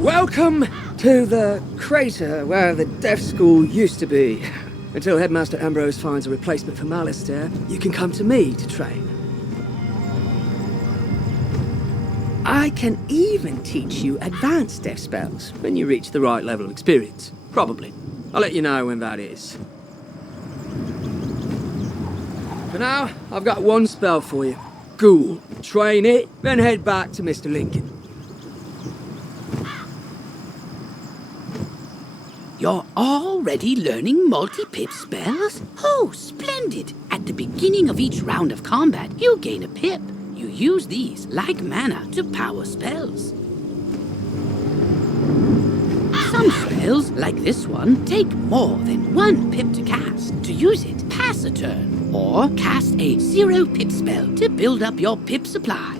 Welcome to the crater where the deaf school used to be. Until Headmaster Ambrose finds a replacement for Malistaire, you can come to me to train. I can even teach you advanced deaf spells when you reach the right level of experience. Probably. I'll let you know when that is. For now, I've got one spell for you. Ghoul. Train it, then head back to Mr. Lincoln. You're already learning multi-pip spells? Oh, splendid! At the beginning of each round of combat, you gain a pip. You use these, like mana, to power spells. Some spells, like this one, take more than 1 pip to cast. To use it, pass a turn, or cast a 0-pip spell to build up your pip supply.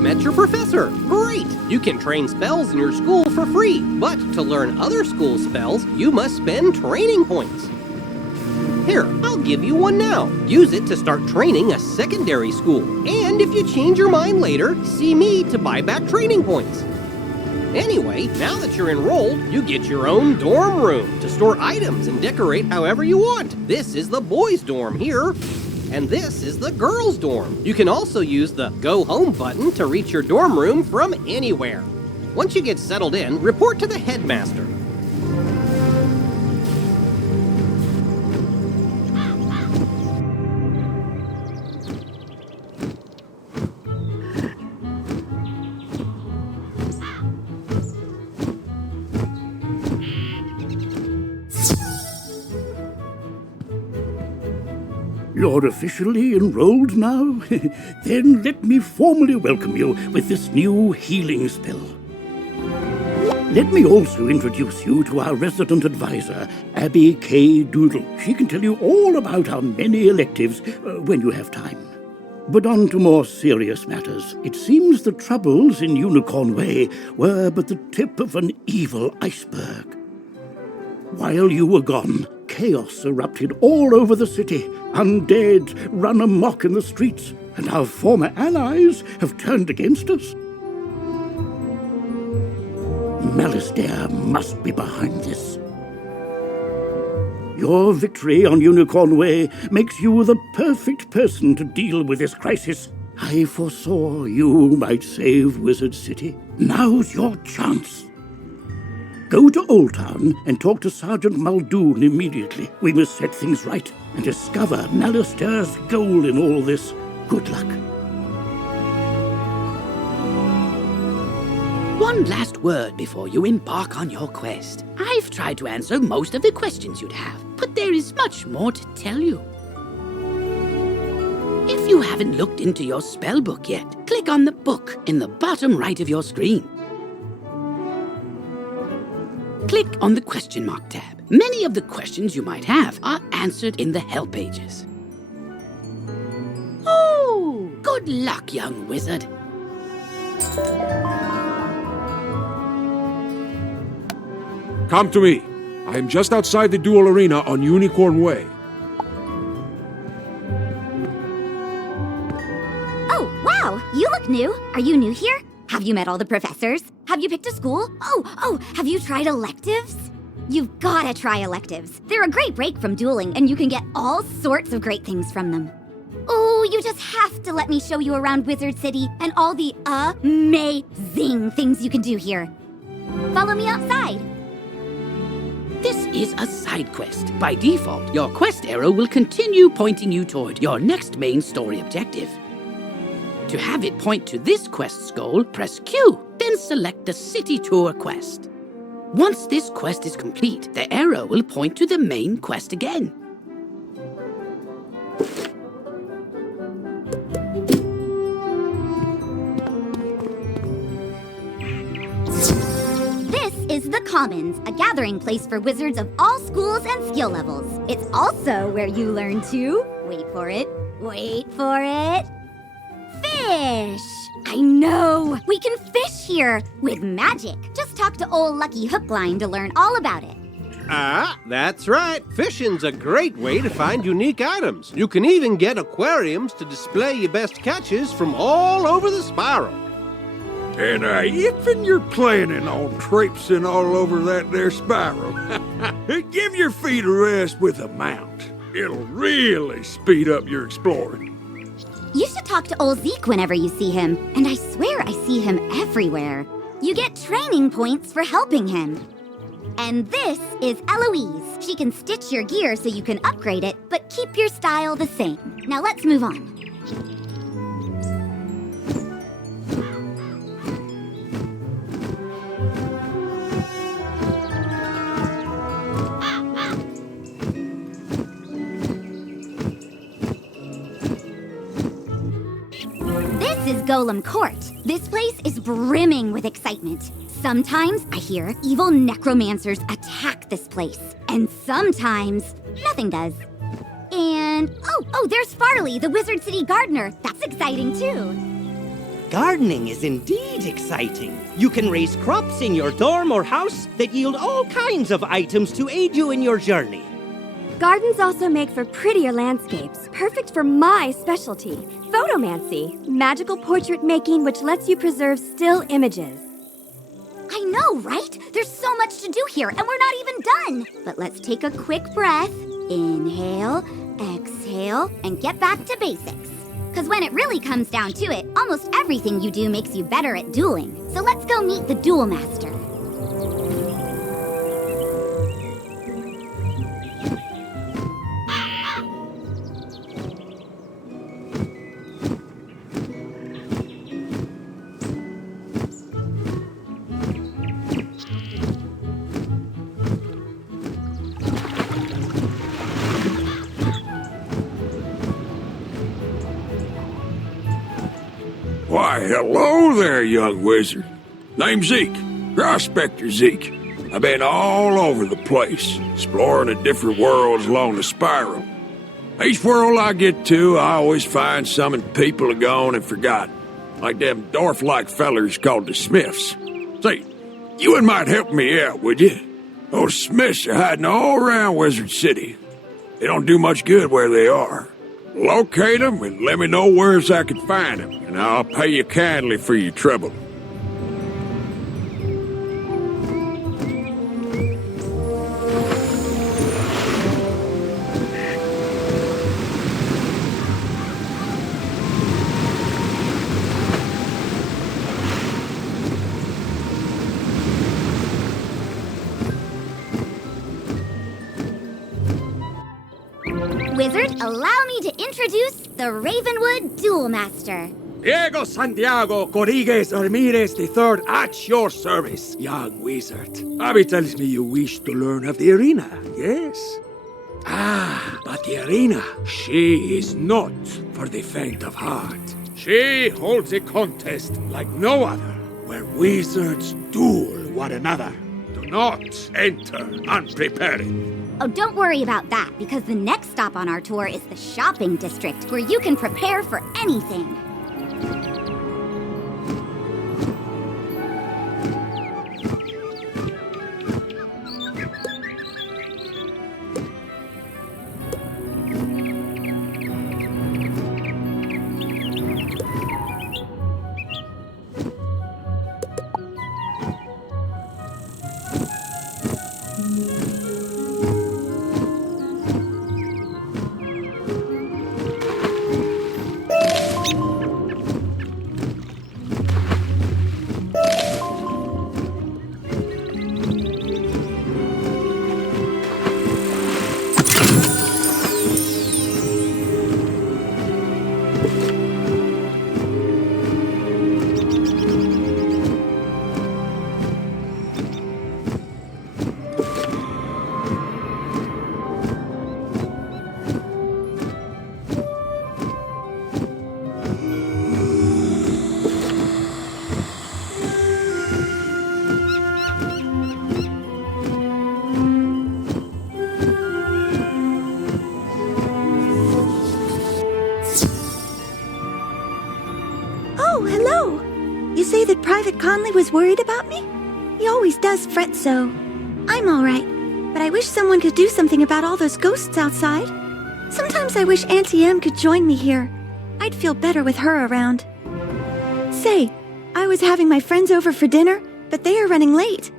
Met your professor. Great! You can train spells in your school for free, but to learn other school spells, you must spend training points. Here, I'll give you one now. Use it to start training a secondary school. And if you change your mind later, see me to buy back training points. Anyway, now that you're enrolled, you get your own dorm room to store items and decorate however you want. This is the boys' dorm here. And this is the girls' dorm. You can also use the Go Home button to reach your dorm room from anywhere. Once you get settled in, report to the headmaster. You're officially enrolled now? Then let me formally welcome you with this new healing spell. Let me also introduce you to our resident advisor, Abby K. Doodle. She can tell you all about our many electives when you have time. But on to more serious matters. It seems the troubles in Unicorn Way were but the tip of an evil iceberg. While you were gone, chaos erupted all over the city. Undead run amok in the streets, and our former allies have turned against us. Malistaire must be behind this. Your victory on Unicorn Way makes you the perfect person to deal with this crisis. I foresaw you might save Wizard City. Now's your chance. Go to Old Town and talk to Sergeant Muldoon immediately. We must set things right and discover Malistaire's goal in all this. Good luck. One last word before you embark on your quest. I've tried to answer most of the questions you'd have, but there is much more to tell you. If you haven't looked into your spellbook yet, click on the book in the bottom right of your screen. Click on the question mark tab. Many of the questions you might have are answered in the help pages. Oh, good luck, young wizard. Come to me. I am just outside the duel arena on Unicorn Way. Oh, wow! You look new. Are you new here? Have you met all the professors? Have you picked a school? Oh, have you tried electives? You've gotta try electives. They're a great break from dueling, and you can get all sorts of great things from them. Oh, you just have to let me show you around Wizard City and all the amazing things you can do here. Follow me outside. This is a side quest. By default, your quest arrow will continue pointing you toward your next main story objective. To have it point to this quest's goal, press Q, then select the City Tour quest. Once this quest is complete, the arrow will point to the main quest again. This is the Commons, a gathering place for wizards of all schools and skill levels. It's also where you learn to, wait for it, fish! I know! We can fish here with magic. Just talk to old Lucky Hookline to learn all about it. Ah, that's right. Fishing's a great way to find unique items. You can even get aquariums to display your best catches from all over the spiral. And if you're planning on traipsing all over that there spiral, give your feet a rest with a mount. It'll really speed up your exploring. You should talk to old Zeke whenever you see him, and I swear I see him everywhere. You get training points for helping him. And this is Eloise. She can stitch your gear so you can upgrade it, but keep your style the same. Now let's move on. This is Golem Court. This place is brimming with excitement. Sometimes I hear evil necromancers attack this place, and sometimes nothing does. And there's Farley, the Wizard City gardener. That's exciting too. Gardening is indeed exciting. You can raise crops in your dorm or house that yield all kinds of items to aid you in your journey. Gardens also make for prettier landscapes, perfect for my specialty, photomancy, magical portrait making which lets you preserve still images. I know, right? There's so much to do here, and we're not even done. But let's take a quick breath. Inhale, exhale, and get back to basics. Because when it really comes down to it, almost everything you do makes you better at dueling. So let's go meet the Duel Master. Why, hello there, young wizard. Name's Zeke, Prospector Zeke. I've been all over the place, exploring the different worlds along the spiral. Each world I get to, I always find something people have gone and forgotten, like them dwarf-like fellers called the Smiths. Say, you and might help me out, would you? Those Smiths are hiding all around Wizard City. They don't do much good where they are. Locate them and let me know where's I can find them, and I'll pay you kindly for your trouble. Wizard, allow me to introduce the Ravenwood Duel Master. Diego Santiago Rodriguez Ramirez III at your service, young wizard. Abby tells me you wish to learn of the arena, yes? Ah, but the arena, she is not for the faint of heart. She holds a contest like no other, where wizards duel one another. Do not enter unprepared. Oh, don't worry about that, because the next stop on our tour is the shopping district, where you can prepare for anything. say that Private Conley was worried about me? He always does fret so. I'm all right, but I wish someone could do something about all those ghosts outside. Sometimes I wish Auntie Em could join me here. I'd feel better with her around. Say, I was having my friends over for dinner, but they are running late.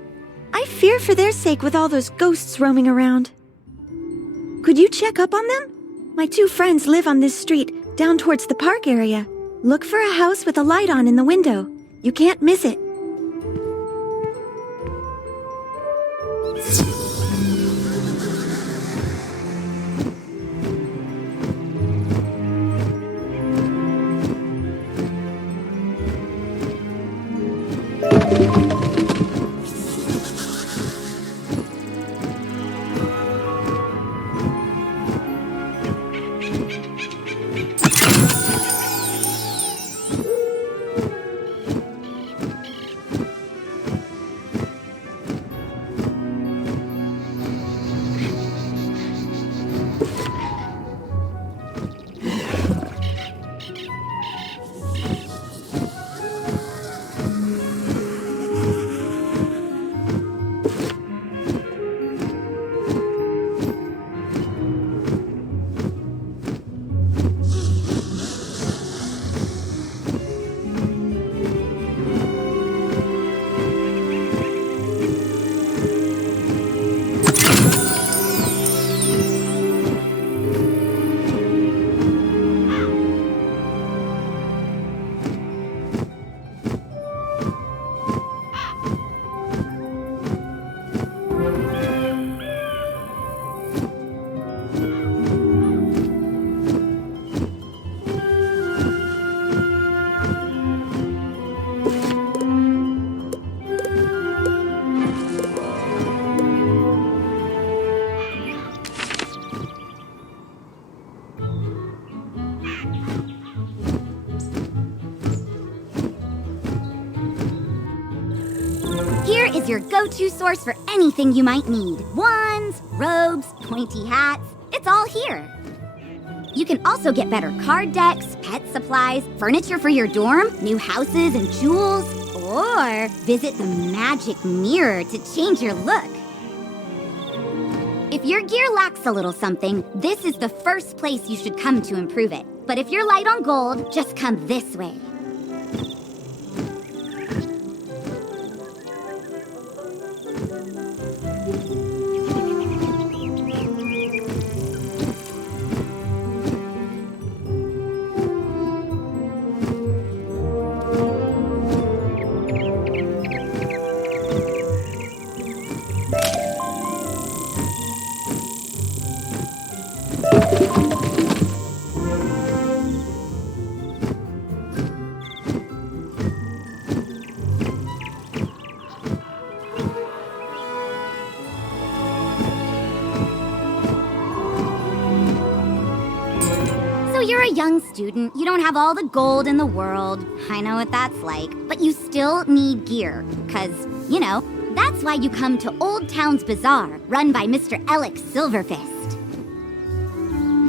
I fear for their sake with all those ghosts roaming around. Could you check up on them? My 2 friends live on this street, down towards the park area. Look for a house with a light on in the window. You can't miss it. Here is your go-to source for anything you might need. Wands, robes, pointy hats, it's all here. You can also get better card decks, pet supplies, furniture for your dorm, new houses and jewels, or visit the magic mirror to change your look. If your gear lacks a little something, this is the first place you should come to improve it. But if you're light on gold, just come this way. So you're a young student, you don't have all the gold in the world. I know what that's like. But you still need gear, 'cause, you know, that's why you come to Old Town's Bazaar, run by Mr. Alex Silverfist.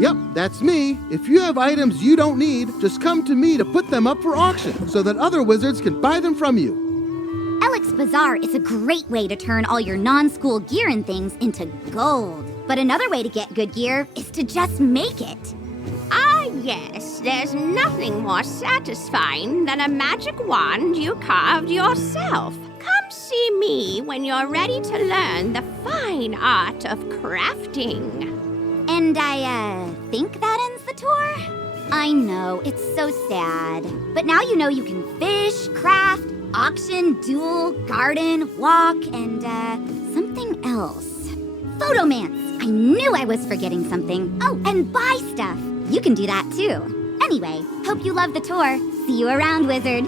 Yep, that's me. If you have items you don't need, just come to me to put them up for auction so that other wizards can buy them from you. Alex Bazaar is a great way to turn all your non-school gear and things into gold. But another way to get good gear is to just make it. Ah, yes, there's nothing more satisfying than a magic wand you carved yourself. Come see me when you're ready to learn the fine art of crafting. And I think that ends the tour? I know, it's so sad. But now you know you can fish, craft, auction, duel, garden, walk, and, something else. Photomance! I knew I was forgetting something. Oh, and buy stuff! You can do that too. Anyway, hope you love the tour. See you around, wizard.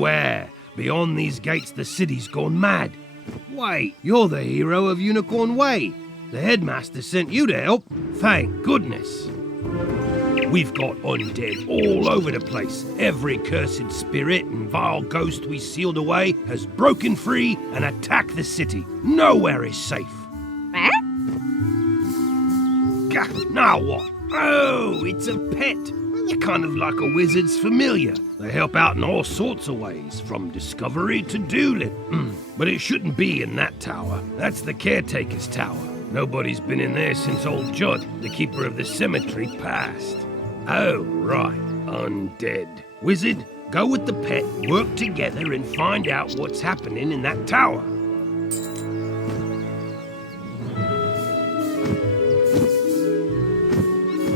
Beware! Beyond these gates, the city's gone mad. Wait, you're the hero of Unicorn Way. The headmaster sent you to help. Thank goodness. We've got undead all over the place. Every cursed spirit and vile ghost we sealed away has broken free and attacked the city. Nowhere is safe. Gah, now what? Oh, it's a pet. They're kind of like a wizard's familiar. They help out in all sorts of ways, from discovery to dueling. But it shouldn't be in that tower. That's the caretaker's tower. Nobody's been in there since old Judd, the keeper of the cemetery, passed. Oh, right. Undead. Wizard, go with the pet, work together, and find out what's happening in that tower.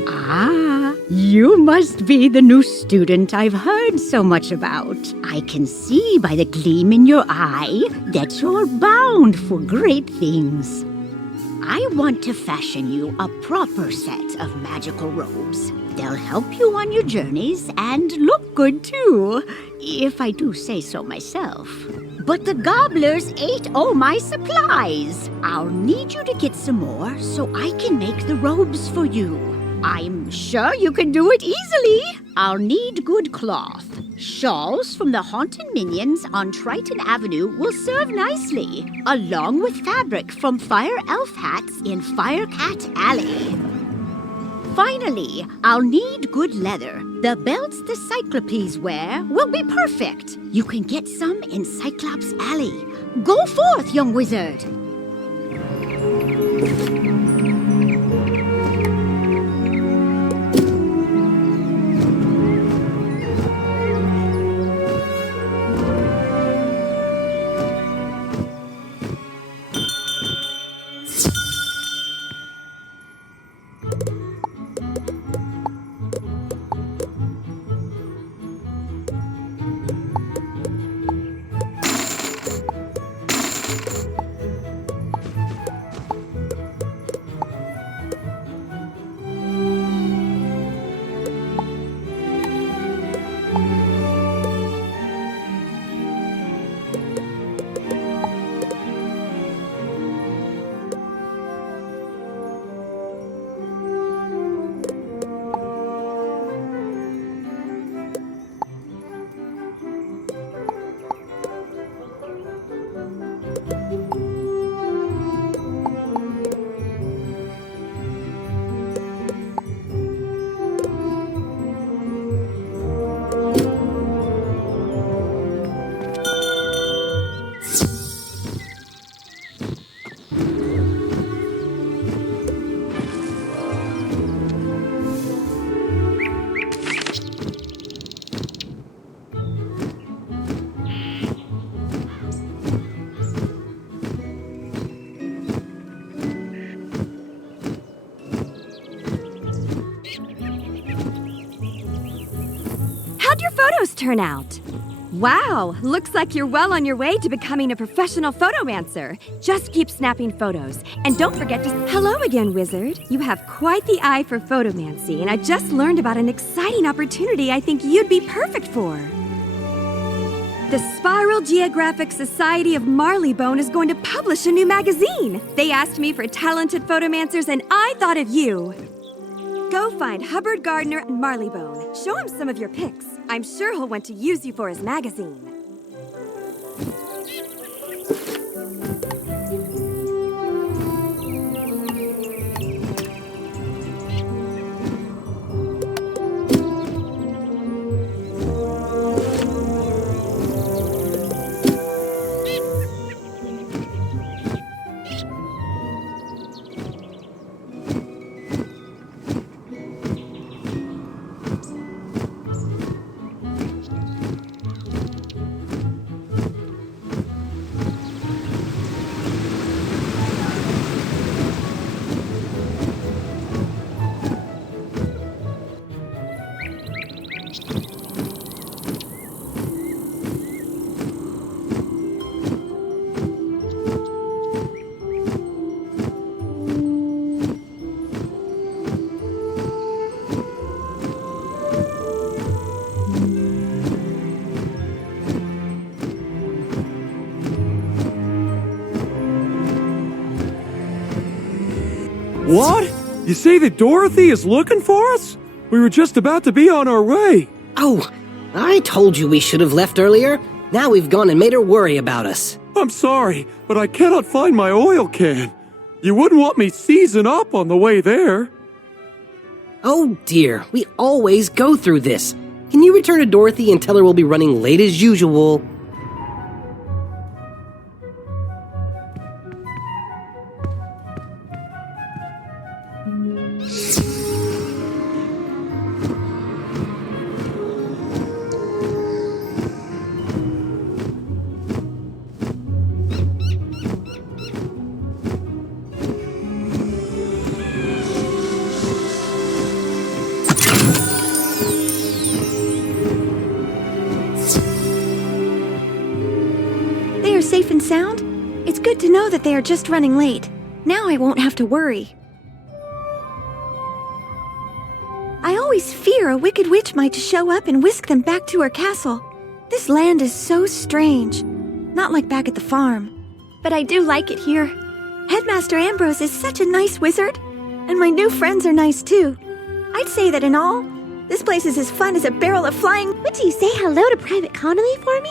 Ah, you must be the new student I've heard so much about. I can see by the gleam in your eye that you're bound for great things. I want to fashion you a proper set of magical robes. They'll help you on your journeys and look good too, if I do say so myself. But the gobblers ate all my supplies. I'll need you to get some more so I can make the robes for you. I'm sure you can do it easily. I'll need good cloth. Shawls from the haunted minions on Triton Avenue will serve nicely, along with fabric from Fire Elf hats in Firecat Alley. Finally, I'll need good leather. The belts the Cyclopes wear will be perfect. You can get some in Cyclops Alley. Go forth, young wizard. How'd your photos turn out? Wow, looks like you're well on your way to becoming a professional photomancer. Just keep snapping photos. And don't forget to... Hello again, wizard. You have quite the eye for photomancy, and I just learned about an exciting opportunity I think you'd be perfect for. The Spiral Geographic Society of Marleybone is going to publish a new magazine. They asked me for talented photomancers, and I thought of you. Go find Hubbard Gardner and Marleybone. Show him some of your pics. I'm sure he'll want to use you for his magazine. What? You say that Dorothy is looking for us? We were just about to be on our way. Oh, I told you we should have left earlier. Now we've gone and made her worry about us. I'm sorry, but I cannot find my oil can. You wouldn't want me seizing up on the way there. Oh dear, we always go through this. Can you return to Dorothy and tell her we'll be running late as usual? They are safe and sound? It's good to know that they are just running late. Now I won't have to worry. I always fear a wicked witch might show up and whisk them back to her castle. This land is so strange. Not like back at the farm. But I do like it here. Headmaster Ambrose is such a nice wizard. And my new friends are nice too. I'd say that in all, this place is as fun as a barrel of flying... Would you say hello to Private Connolly for me?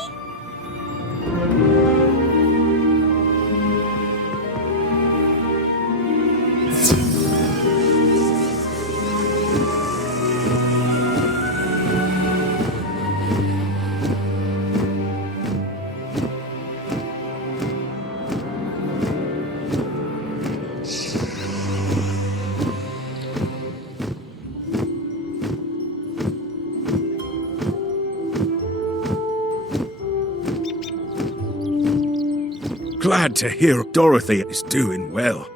Glad to hear Dorothy is doing well.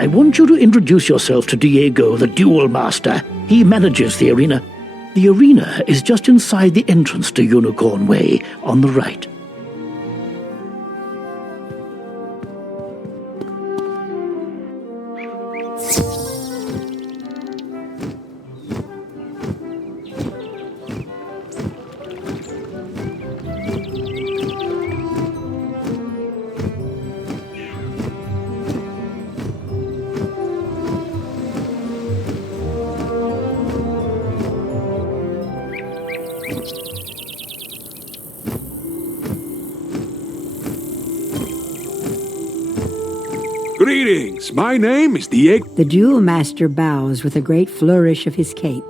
I want you to introduce yourself to Diego, the Duel Master. He manages the arena. The arena is just inside the entrance to Unicorn Way, on the right. Greetings, my name is Diego. The Duel Master bows with a great flourish of his cape.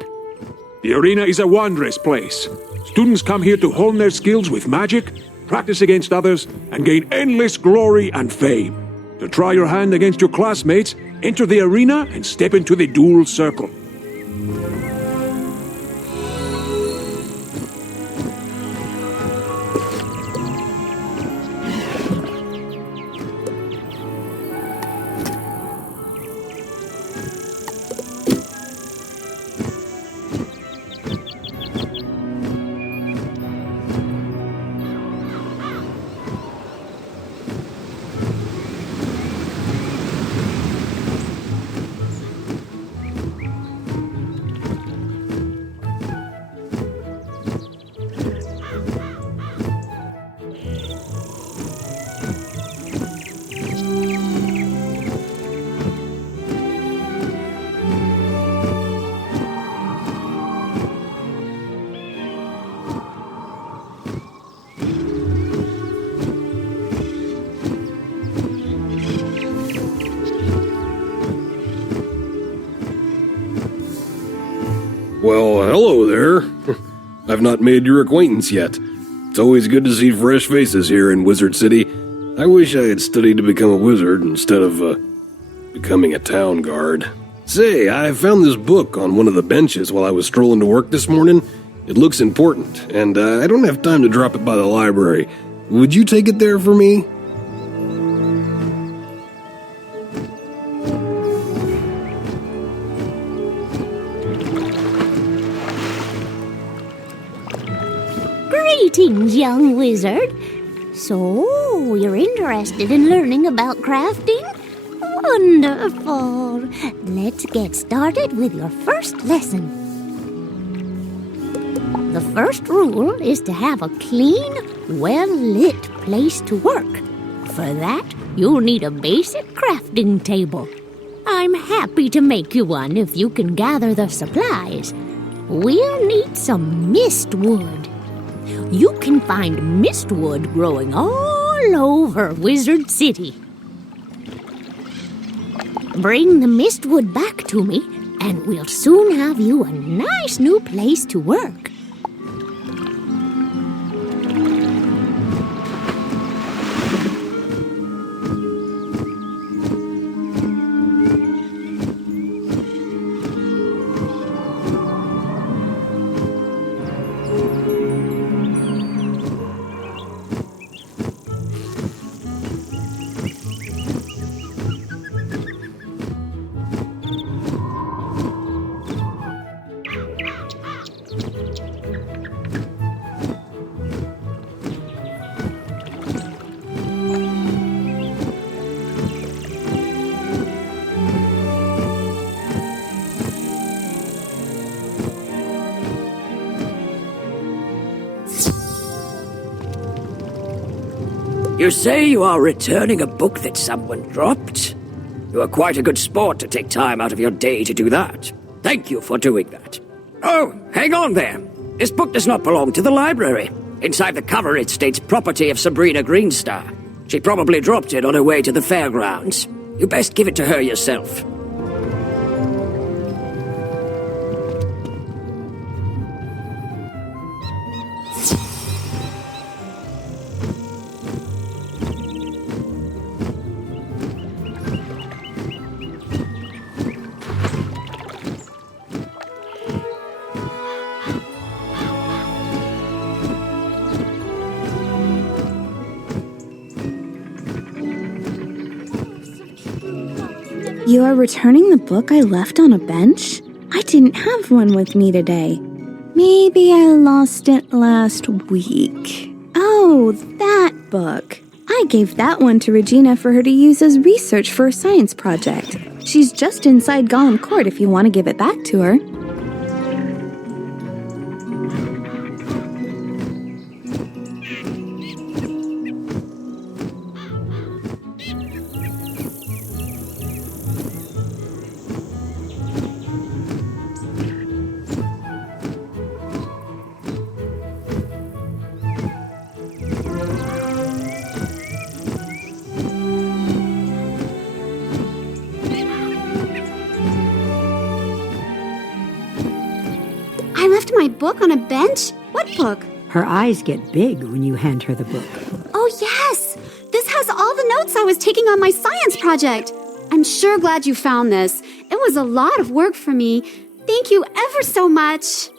The arena is a wondrous place. Students come here to hone their skills with magic, practice against others, and gain endless glory and fame. To try your hand against your classmates, enter the arena and step into the duel circle. Well, hello there. I've not made your acquaintance yet. It's always good to see fresh faces here in Wizard City. I wish I had studied to become a wizard instead of, becoming a town guard. Say, I found this book on one of the benches while I was strolling to work this morning. It looks important, and I don't have time to drop it by the library. Would you take it there for me? Greetings, young wizard. So, you're interested in learning about crafting? Wonderful. Let's get started with your first lesson. The first rule is to have a clean, well-lit place to work. For that, you'll need a basic crafting table. I'm happy to make you one if you can gather the supplies. We'll need some mistwood. You can find mistwood growing all over Wizard City. Bring the mistwood back to me, and we'll soon have you a nice new place to work. You say you are returning a book that someone dropped? You are quite a good sport to take time out of your day to do that. Thank you for doing that. Oh, hang on there. This book does not belong to the library. Inside the cover it states property of Sabrina Greenstar. She probably dropped it on her way to the fairgrounds. You best give it to her yourself. You are returning the book I left on a bench? I didn't have one with me today. Maybe I lost it last week. Oh, that book. I gave that one to Regina for her to use as research for a science project. She's just inside Gollum Court if you want to give it back to her. My book on a bench? What book? Her eyes get big when you hand her the book. Oh, yes! This has all the notes I was taking on my science project. I'm sure glad you found this. It was a lot of work for me. Thank you ever so much.